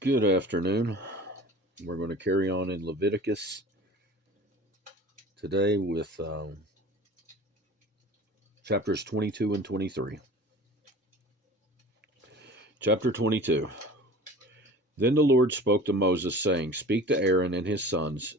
Good afternoon. We're going to carry on in Leviticus today with chapters 22 and 23. Chapter 22. Then the Lord spoke to Moses, saying, Speak to Aaron and his sons,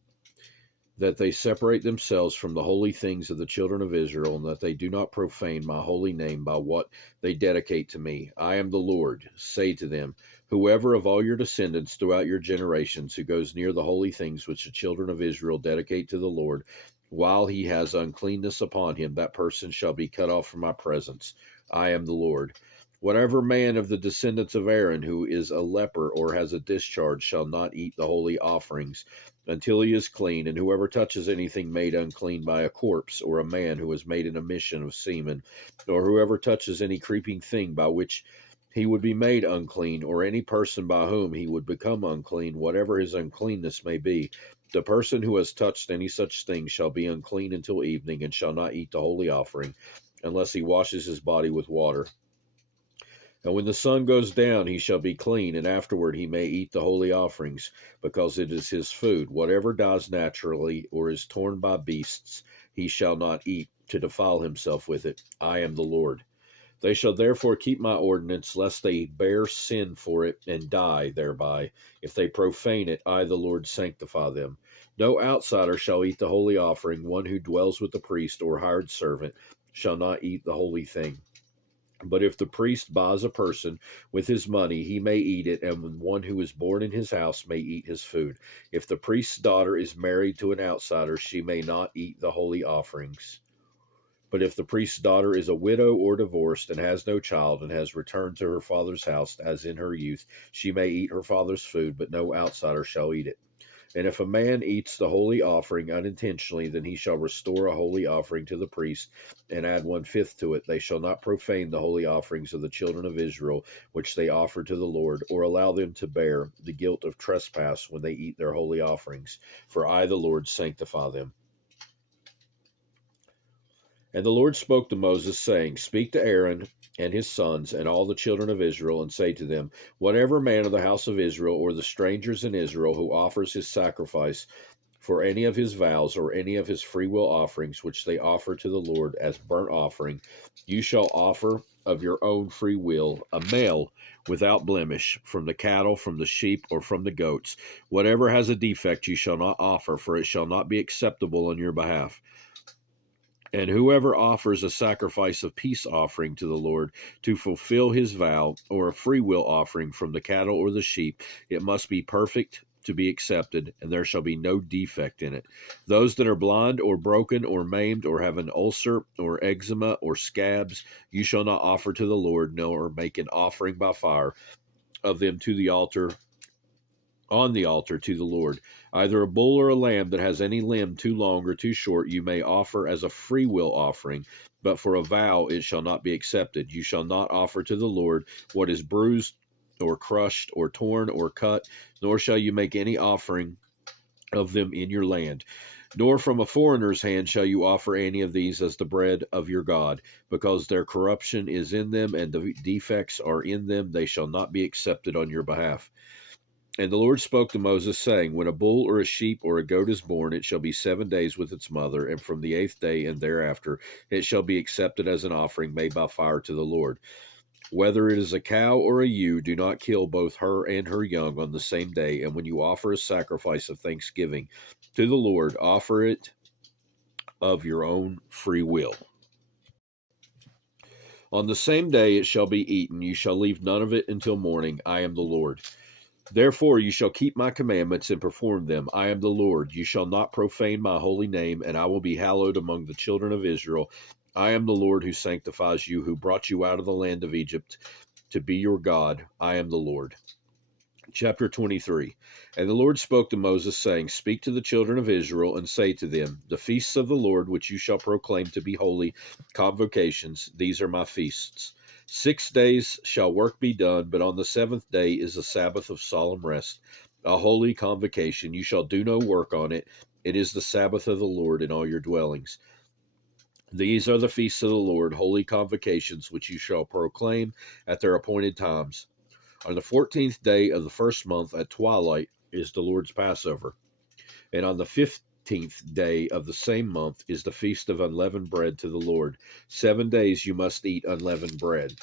that they separate themselves from the holy things of the children of Israel, and that they do not profane my holy name by what they dedicate to me. I am the Lord. Say to them, Whoever of all your descendants throughout your generations who goes near the holy things which the children of Israel dedicate to the Lord, while he has uncleanness upon him, that person shall be cut off from my presence. I am the Lord. Whatever man of the descendants of Aaron who is a leper or has a discharge shall not eat the holy offerings until he is clean, and whoever touches anything made unclean by a corpse, or a man who has made an emission of semen, or whoever touches any creeping thing by which he would be made unclean, or any person by whom he would become unclean, whatever his uncleanness may be, the person who has touched any such thing shall be unclean until evening, and shall not eat the holy offering, unless he washes his body with water. And when the sun goes down, he shall be clean, and afterward he may eat the holy offerings, because it is his food. Whatever dies naturally, or is torn by beasts, he shall not eat, to defile himself with it. I am the Lord. They shall therefore keep my ordinance, lest they bear sin for it, and die thereby. If they profane it, I, the Lord, sanctify them. No outsider shall eat the holy offering. One who dwells with the priest, or hired servant, shall not eat the holy thing. But if the priest buys a person with his money, he may eat it, and one who is born in his house may eat his food. If the priest's daughter is married to an outsider, she may not eat the holy offerings. But if the priest's daughter is a widow or divorced, and has no child, and has returned to her father's house as in her youth, she may eat her father's food, but no outsider shall eat it. And if a man eats the holy offering unintentionally, then he shall restore a holy offering to the priest, and add 1/5 to it. They shall not profane the holy offerings of the children of Israel, which they offer to the Lord, or allow them to bear the guilt of trespass when they eat their holy offerings. For I, the Lord, sanctify them. And the Lord spoke to Moses, saying, Speak to Aaron and his sons and all the children of Israel, and say to them, Whatever man of the house of Israel, or the strangers in Israel, who offers his sacrifice for any of his vows, or any of his freewill offerings, which they offer to the Lord as burnt offering, you shall offer of your own free will a male without blemish, from the cattle, from the sheep, or from the goats. Whatever has a defect you shall not offer, for it shall not be acceptable on your behalf. And whoever offers a sacrifice of peace offering to the Lord to fulfill his vow, or a freewill offering from the cattle or the sheep, it must be perfect to be accepted, and there shall be no defect in it. Those that are blind or broken or maimed, or have an ulcer or eczema or scabs, you shall not offer to the Lord, nor make an offering by fire of them to the altar, on the altar to the Lord. Either a bull or a lamb that has any limb too long or too short you may offer as a freewill offering, but for a vow it shall not be accepted. You shall not offer to the Lord what is bruised or crushed or torn or cut, nor shall you make any offering of them in your land. Nor from a foreigner's hand shall you offer any of these as the bread of your God, because their corruption is in them, and the defects are in them. They shall not be accepted on your behalf. And the Lord spoke to Moses, saying, When a bull or a sheep or a goat is born, it shall be 7 days with its mother, and from the 8th day and thereafter it shall be accepted as an offering made by fire to the Lord. Whether it is a cow or a ewe, do not kill both her and her young on the same day. And when you offer a sacrifice of thanksgiving to the Lord, offer it of your own free will. On the same day it shall be eaten. You shall leave none of it until morning. I am the Lord. Therefore you shall keep my commandments and perform them. I am the Lord. You shall not profane my holy name, and I will be hallowed among the children of Israel. I am the Lord who sanctifies you, who brought you out of the land of Egypt to be your God. I am the Lord. Chapter 23. And the Lord spoke to Moses, saying, Speak to the children of Israel, and say to them, The feasts of the Lord, which you shall proclaim to be holy convocations, these are my feasts. 6 days shall work be done, but on the 7th day is a Sabbath of solemn rest, a holy convocation. You shall do no work on it. It is the Sabbath of the Lord in all your dwellings. These are the feasts of the Lord, holy convocations, which you shall proclaim at their appointed times. On the 14th day of the first month at twilight is the Lord's Passover. And on the 15th day of the same month is the feast of unleavened bread to the Lord. 7 days you must eat unleavened bread.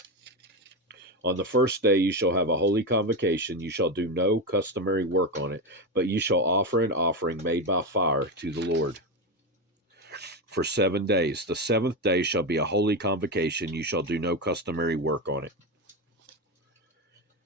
On the first day you shall have a holy convocation. You shall do no customary work on it, but you shall offer an offering made by fire to the Lord for 7 days. The seventh day shall be a holy convocation. You shall do no customary work on it.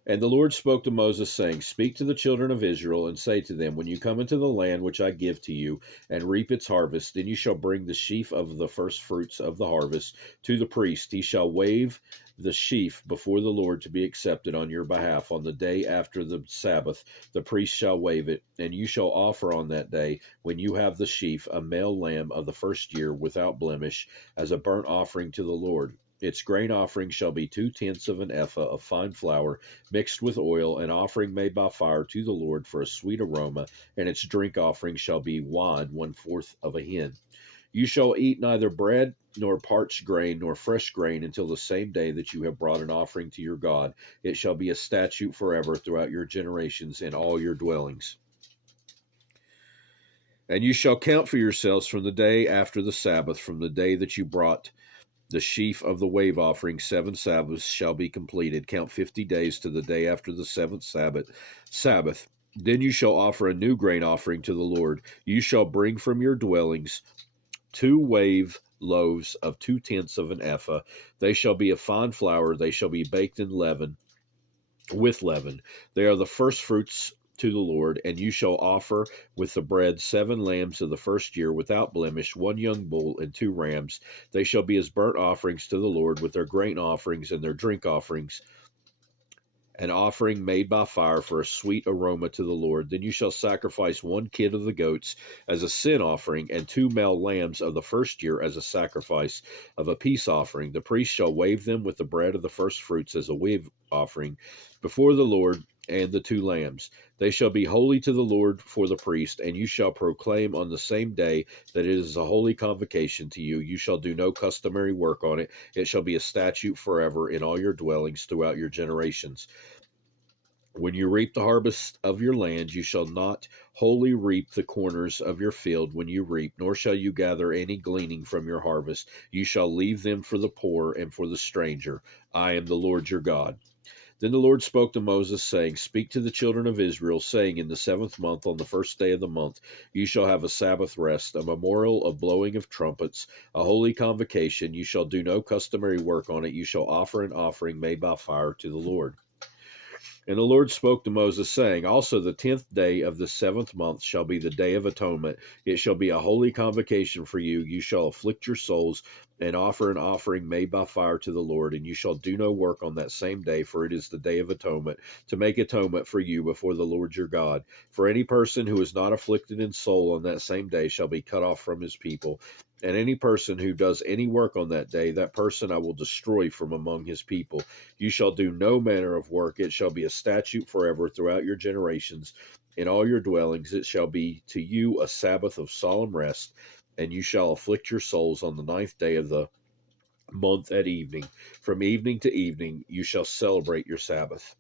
And the Lord spoke to Moses, saying, Speak to the children of Israel, and say to them, When you come into the land which I give to you, and reap its harvest, then you shall bring the sheaf of the first fruits of the harvest to the priest. He shall wave the sheaf before the Lord to be accepted on your behalf. On the day after the Sabbath, the priest shall wave it, and you shall offer on that day, when you have the sheaf, a male lamb of the first year without blemish, as a burnt offering to the Lord. Its grain offering shall be 2/10 of an ephah of fine flour mixed with oil, an offering made by fire to the Lord for a sweet aroma, and its drink offering shall be wine 1/4 of a hin. You shall eat neither bread nor parched grain nor fresh grain until the same day that you have brought an offering to your God. It shall be a statute forever throughout your generations in all your dwellings. And you shall count for yourselves from the day after the Sabbath, from the day that you brought the sheaf of the wave offering. 7 Sabbaths shall be completed. Count 50 days to the day after the 7th Sabbath. Then you shall offer a new grain offering to the Lord. You shall bring from your dwellings 2 wave loaves of 2/10 of an ephah. They shall be of fine flour. They shall be baked in leaven, with leaven. They are the first fruits to the Lord, and you shall offer with the bread 7 lambs of the first year without blemish, 1 young bull, and 2 rams. They shall be as burnt offerings to the Lord, with their grain offerings and their drink offerings, an offering made by fire for a sweet aroma to the Lord. Then you shall sacrifice 1 kid of the goats as a sin offering, and 2 male lambs of the first year as a sacrifice of a peace offering. The priest shall wave them with the bread of the first fruits as a wave offering before the Lord, and the 2 lambs. They shall be holy to the Lord for the priest, and you shall proclaim on the same day that it is a holy convocation to you. You shall do no customary work on it. It shall be a statute forever in all your dwellings throughout your generations. When you reap the harvest of your land, you shall not wholly reap the corners of your field when you reap, nor shall you gather any gleaning from your harvest. You shall leave them for the poor and for the stranger. I am the Lord your God. Then the Lord spoke to Moses, saying, Speak to the children of Israel, saying, In the 7th month, on the first day of the month, you shall have a Sabbath rest, a memorial of blowing of trumpets, a holy convocation. You shall do no customary work on it. You shall offer an offering made by fire to the Lord. And the Lord spoke to Moses, saying, Also the 10th day of the 7th month shall be the day of atonement. It shall be a holy convocation for you. You shall afflict your souls and offer an offering made by fire to the Lord. And you shall do no work on that same day, for it is the day of atonement, to make atonement for you before the Lord your God. For any person who is not afflicted in soul on that same day shall be cut off from his people. And any person who does any work on that day, that person I will destroy from among his people. You shall do no manner of work. It shall be a statute forever throughout your generations. In all your dwellings it shall be to you a Sabbath of solemn rest, and you shall afflict your souls on the 9th day of the month at evening. From evening to evening you shall celebrate your Sabbath.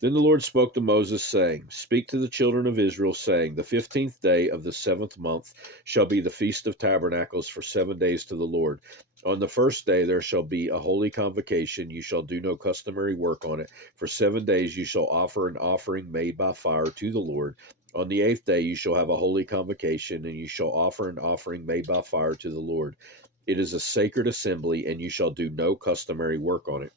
Then the Lord spoke to Moses, saying, Speak to the children of Israel, saying, The 15th day of the 7th month shall be the Feast of Tabernacles for 7 days to the Lord. On the first day there shall be a holy convocation. You shall do no customary work on it. For 7 days you shall offer an offering made by fire to the Lord. On the 8th day you shall have a holy convocation, and you shall offer an offering made by fire to the Lord. It is a sacred assembly, and you shall do no customary work on it.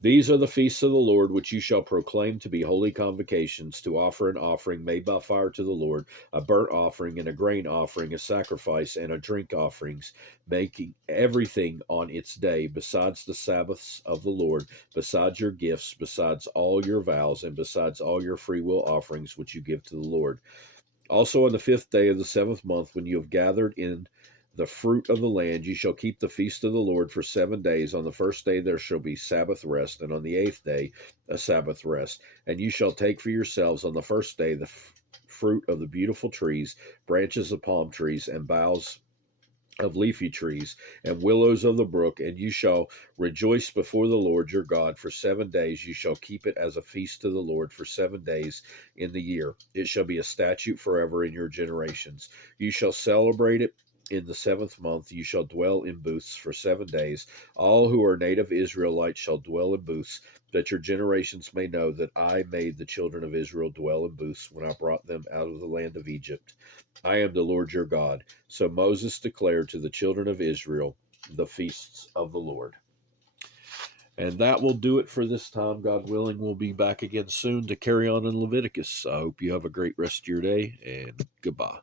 These are the feasts of the Lord, which you shall proclaim to be holy convocations, to offer an offering made by fire to the Lord, a burnt offering and a grain offering, a sacrifice and a drink offerings, making everything on its day, besides the Sabbaths of the Lord, besides your gifts, besides all your vows, and besides all your freewill offerings which you give to the Lord. Also on the 5th day of the 7th month, when you have gathered in the fruit of the land, you shall keep the feast of the Lord for 7 days. On the first day there shall be Sabbath rest, and on the 8th day a Sabbath rest. And you shall take for yourselves on the first day the fruit of the beautiful trees, branches of palm trees, and boughs of leafy trees and willows of the brook, and you shall rejoice before the Lord your God for 7 days. You shall keep it as a feast to the Lord for 7 days in the year. It shall be a statute forever in your generations. You shall celebrate it in the 7th month. You shall dwell in booths for 7 days. All who are native Israelites shall dwell in booths, that your generations may know that I made the children of Israel dwell in booths when I brought them out of the land of Egypt. I am the Lord your God. So Moses declared to the children of Israel the feasts of the Lord. And that will do it for this time. God willing, we'll be back again soon to carry on in Leviticus. I hope you have a great rest of your day, and goodbye.